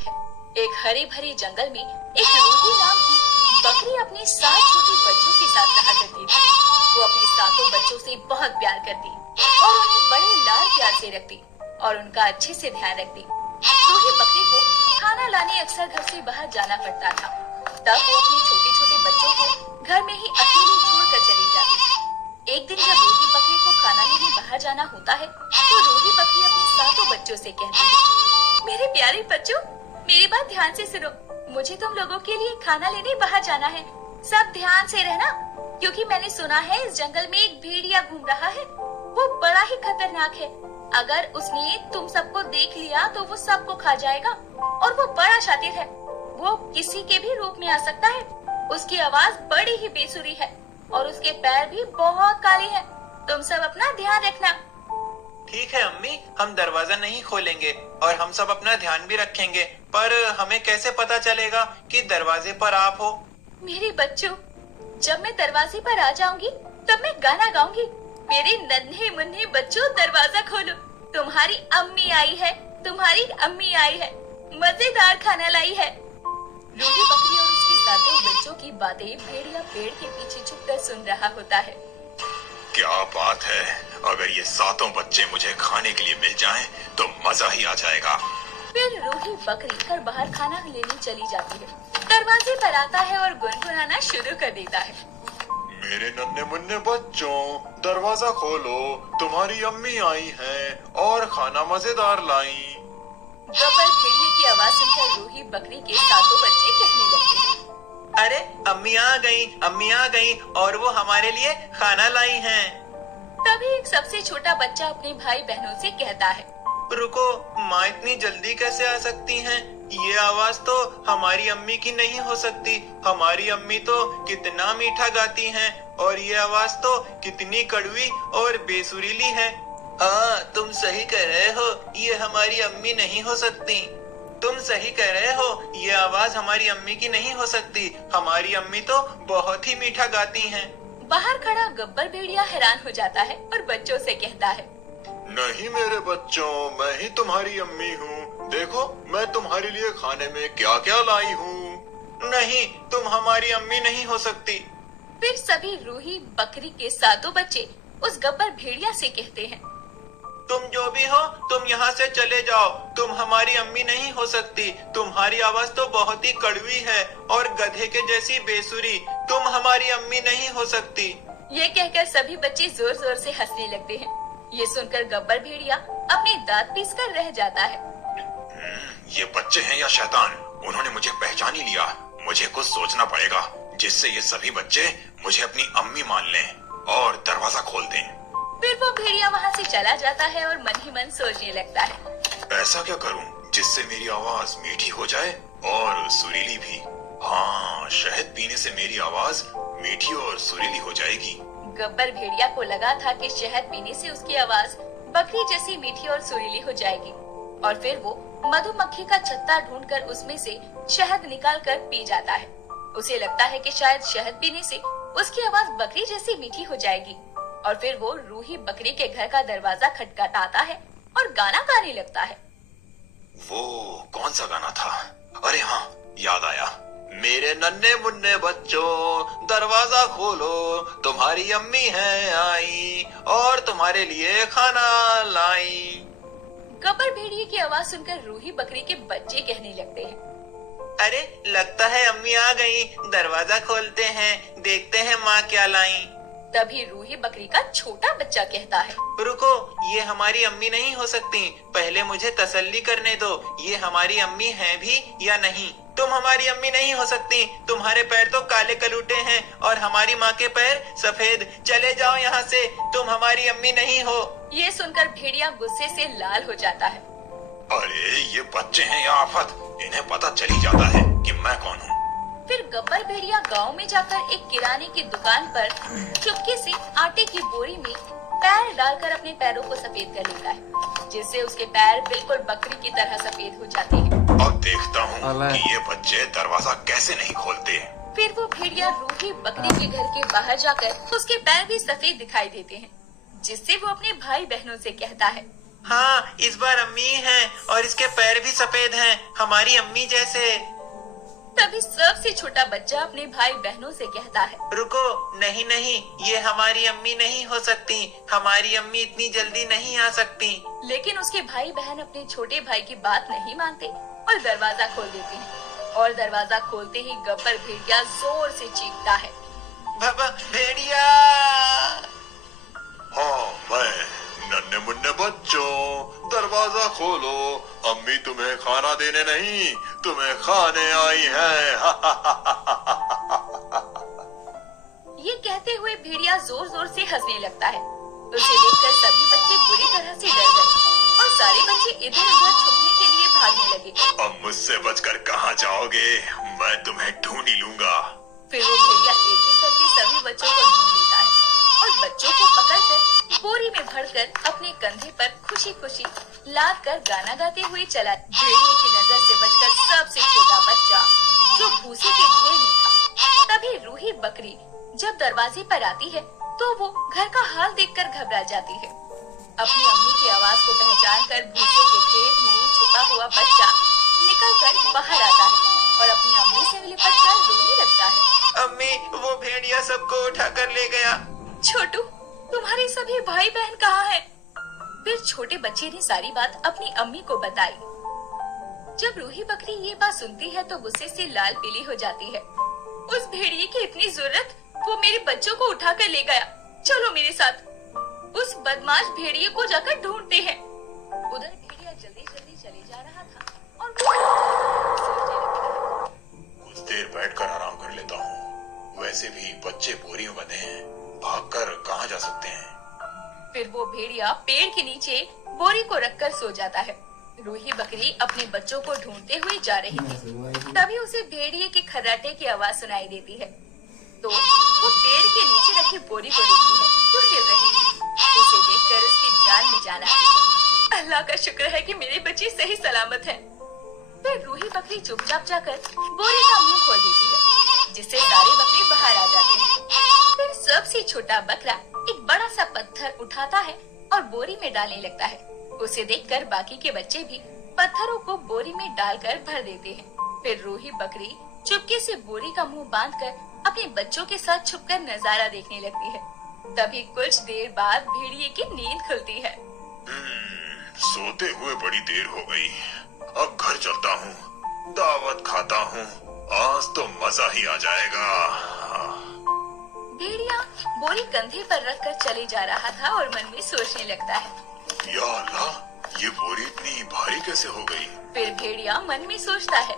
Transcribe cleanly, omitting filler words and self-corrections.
बात है। एक हरे भरे जंगल में एक रूही नाम की बकरी अपने 7 छोटे बच्चों के साथ रहा करती थी। वो अपने सातों बच्चों से बहुत प्यार करती और उन्हें बड़े लाड प्यार से रखती और उनका अच्छे से ध्यान रखती। रूही बकरी को खाना लाने अक्सर घर से बाहर जाना पड़ता था। तब वो अपने छोटे छोटे बच्चों को घर में ही अकेले छोड़कर चली जाती। एक दिन जब रूही बकरी को खाना लेने बाहर जाना होता है तो रूही बकरी अपने सातों बच्चों से कहती है, मेरे प्यारे बच्चों, मेरी बात ध्यान से सुनो। मुझे तुम लोगों के लिए खाना लेने बाहर जाना है। सब ध्यान से रहना, क्योंकि मैंने सुना है इस जंगल में एक भेड़िया घूम रहा है। वो बड़ा ही खतरनाक है। अगर उसने तुम सबको देख लिया तो वो सबको खा जाएगा और वो बड़ा शातिर है। वो किसी के भी रूप में आ सकता है। उसकी आवाज बड़ी ही बेसुरी है और उसके पैर भी बहुत काले हैं। तुम सब अपना ध्यान रखना। ठीक है अम्मी, हम दरवाजा नहीं खोलेंगे और हम सब अपना ध्यान भी रखेंगे, पर हमें कैसे पता चलेगा कि दरवाजे पर आप हो? मेरे बच्चों, जब मैं दरवाजे पर आ जाऊंगी तब मैं गाना गाऊंगी। मेरे नन्हे मुन्ने बच्चों, दरवाजा खोलो। तुम्हारी अम्मी आई है, तुम्हारी अम्मी आई है, मजेदार खाना लाई है। रूही बकरी और उसके सातों बच्चों की बातें भेड़िया पेड़ के पीछे छुपकर सुन रहा होता है। क्या बात है, अगर ये सातों बच्चे मुझे खाने के लिए मिल जाएं, तो मजा ही आ जाएगा। फिर रूही बकरी घर बाहर खाना लेने चली जाती है। दरवाजे पर आता है और गुनगुनाना शुरू कर देता है। मेरे नन्हे मुन्ने बच्चों, दरवाजा खोलो, तुम्हारी अम्मी आई हैं और खाना मजेदार लाई। गब्बर भेड़िए की आवाज सुनकर रूही बकरी के सातों बच्चे कहने लगते हैं, अरे अम्मी आ गई और वो हमारे लिए खाना लाई हैं। तभी एक सबसे छोटा बच्चा अपने भाई बहनों से कहता है, रुको, माँ इतनी जल्दी कैसे आ सकती हैं? ये आवाज तो हमारी अम्मी की नहीं हो सकती। हमारी अम्मी तो कितना मीठा गाती हैं और ये आवाज तो कितनी कड़वी और बेसुरीली है। हाँ, तुम सही कह रहे हो, ये हमारी अम्मी नहीं हो सकती। तुम सही कह रहे हो, ये आवाज हमारी अम्मी की नहीं हो सकती। हमारी अम्मी तो बहुत ही मीठा गाती हैं। बाहर खड़ा गब्बर भेड़िया हैरान हो जाता है और बच्चों से कहता है, नहीं मेरे बच्चों, मैं ही तुम्हारी अम्मी हूँ। देखो, मैं तुम्हारे लिए खाने में क्या क्या लाई हूँ। नहीं, तुम हमारी अम्मी नहीं हो सकती। फिर सभी रूही बकरी के सातों बच्चे उस गब्बर भेड़िया से कहते हैं, तुम जो भी हो, तुम यहाँ से चले जाओ। तुम हमारी अम्मी नहीं हो सकती। तुम्हारी आवाज तो बहुत ही कड़वी है और गधे के जैसी बेसुरी। तुम हमारी अम्मी नहीं हो सकती। ये कहकर सभी बच्चे जोर जोर से हंसने लगते हैं। ये सुनकर गब्बर भेड़िया अपने दांत पीसकर रह जाता है। ये बच्चे हैं या शैतान? उन्होंने मुझे पहचान ही लिया। मुझे कुछ सोचना पड़ेगा जिससे ये सभी बच्चे मुझे अपनी अम्मी मान लें और दरवाजा खोल दें। फिर वो भेड़िया वहाँ से चला जाता है और मन ही मन सोचने लगता है, ऐसा क्या करूं जिससे मेरी आवाज मीठी हो जाए और सुरीली भी। हाँ, शहद पीने से मेरी आवाज मीठी और सुरीली हो जाएगी। गब्बर भेड़िया को लगा था कि शहद पीने से उसकी आवाज बकरी जैसी मीठी और सुरीली हो जाएगी और फिर वो मधुमक्खी का छत्ता ढूंढकर उसमें से शहद निकालकर पी जाता है। उसे लगता है कि शायद शहद पीने से उसकी आवाज बकरी जैसी मीठी हो जाएगी और फिर वो रूही बकरी के घर का दरवाजा खटखटाता है और गाना गाने लगता है। वो कौन सा गाना था? अरे हाँ, याद आया। मेरे नन्हे मुन्ने बच्चों, दरवाजा खोलो, तुम्हारी अम्मी है आई और तुम्हारे लिए खाना लाई। गब्बर भेड़िए की आवाज सुनकर रूही बकरी के बच्चे कहने लगते हैं, अरे लगता है अम्मी आ गई। दरवाजा खोलते हैं, देखते हैं माँ क्या लाई। तभी रूही बकरी का छोटा बच्चा कहता है, रुको, ये हमारी अम्मी नहीं हो सकती। पहले मुझे तसल्ली करने दो, ये हमारी अम्मी है भी या नहीं। तुम हमारी अम्मी नहीं हो सकती। तुम्हारे पैर तो काले कलूटे हैं और हमारी माँ के पैर सफेद। चले जाओ यहाँ से, तुम हमारी अम्मी नहीं हो। ये सुनकर भेड़िया गुस्से से लाल हो जाता है। अरे ये बच्चे हैं या आफत, इन्हें पता चल ही जाता है कि मैं कौन हूँ। फिर गब्बर भेड़िया गांव में जाकर एक किराने की दुकान पर चुपके से आटे की बोरी में पैर डालकर अपने पैरों को सफेद कर लेता है, जिससे उसके पैर बिल्कुल बकरी की तरह सफेद हो जाते हैं। अब देखता हूँ कि ये बच्चे दरवाजा कैसे नहीं खोलते। फिर वो भेड़िया रूही बकरी के घर के बाहर जाकर उसके पैर भी सफेद दिखाई देते हैं, जिससे वो अपने भाई बहनों से कहता है, हाँ, इस बार अम्मी है और इसके पैर भी सफेद हैं, हमारी अम्मी जैसे। तभी सबसे छोटा बच्चा अपने भाई बहनों से कहता है, रुको, नहीं नहीं, ये हमारी अम्मी नहीं हो सकती, हमारी अम्मी इतनी जल्दी नहीं आ सकती। लेकिन उसके भाई बहन अपने छोटे भाई की बात नहीं मानते और दरवाजा खोल देते हैं। और दरवाजा खोलते ही गब्बर भेड़िया जोर से चीखता है, बाबा भेड़िया। हाँ, मैं नन्हे मुन्ने बच्चों, दरवाजा खोलो, अम्मी तुम्हें खाना देने नहीं, तुम्हें खाने आई है। ये कहते हुए भेड़िया जोर जोर से हंसने लगता है। उसे देखकर सभी बच्चे बुरी तरह से डर गए और सारे बच्चे इधर उधर छुपने के लिए भागने लगे। अब मुझसे बचकर कहाँ जाओगे? मैं तुम्हें ढूंढ ही लूंगा। फिर वो भेड़िया एक एक करके सभी बच्चों को ढूंढ लेता है और बच्चों को पकड़कर बोरी में भरकर अपने कंधे पर खुशी खुशी लाद कर गाना गाते हुए चला। भेड़िए की नजर से बचकर सबसे छोटा बच्चा जो भूसे के ढेर में था। तभी रूही बकरी जब दरवाजे पर आती है तो वो घर का हाल देखकर घबरा जाती है। अपनी अम्मी की आवाज को पहचान कर भूसे के ढेर में छुपा हुआ बच्चा निकल कर बाहर आता है और अपनी अम्मी से लिपट कर रोने लगता है। अम्मी, वो भेड़िया सबको उठा कर ले गया। छोटू, तुम्हारे सभी भाई बहन कहाँ हैं? फिर छोटे बच्चे ने सारी बात अपनी अम्मी को बताई। जब रूही बकरी ये बात सुनती है तो गुस्से से लाल पीली हो जाती है। उस भेड़िए की इतनी जरूरत, वो मेरे बच्चों को उठा कर ले गया। चलो मेरे साथ, उस बदमाश भेड़िए को जाकर ढूंढते हैं। उधर भेड़िया जल्दी जल्दी चले जा रहा था और कुछ देर बैठकर आराम कर लेता हूँ। वैसे भी बच्चे बोरी में बंधे हैं, भागकर कहाँ जा सकते हैं। फिर वो भेड़िया पेड़ के नीचे बोरी को रखकर सो जाता है। रूही बकरी अपने बच्चों को ढूंढते हुए जा रही थी। तभी उसे भेड़िए के खर्राटे की आवाज सुनाई देती है तो वो पेड़ के नीचे रखी बोरी को देखती है जो हिल रही थी। उसे देखकर उसकी जान में जान आती है। अल्लाह का शुक्र है कि मेरे बच्चे सही सलामत हैं। फिर रूही बकरी चुपचाप जाकर बोरी का मुंह खोल देती है जिससे सारे बकरे बाहर आ जाते हैं। फिर सबसे छोटा बकरा एक बड़ा सा पत्थर उठाता है और बोरी में डालने लगता है। उसे देखकर बाकी के बच्चे भी पत्थरों को बोरी में डालकर भर देते हैं। फिर रूही बकरी चुपके से बोरी का मुंह बांधकर अपने बच्चों के साथ छुपकर नजारा देखने लगती है। तभी कुछ देर बाद भेड़िए की नींद खुलती है। सोते हुए बड़ी देर हो गई, अब घर चलता हूँ, दावत खाता हूँ, आज तो मजा ही आ जाएगा। भेड़िया बोरी कंधे पर रखकर चले जा रहा था और मन में सोचने लगता है, या अल्लाह, ये बोरी इतनी भारी कैसे हो गई? फिर भेड़िया मन में सोचता है,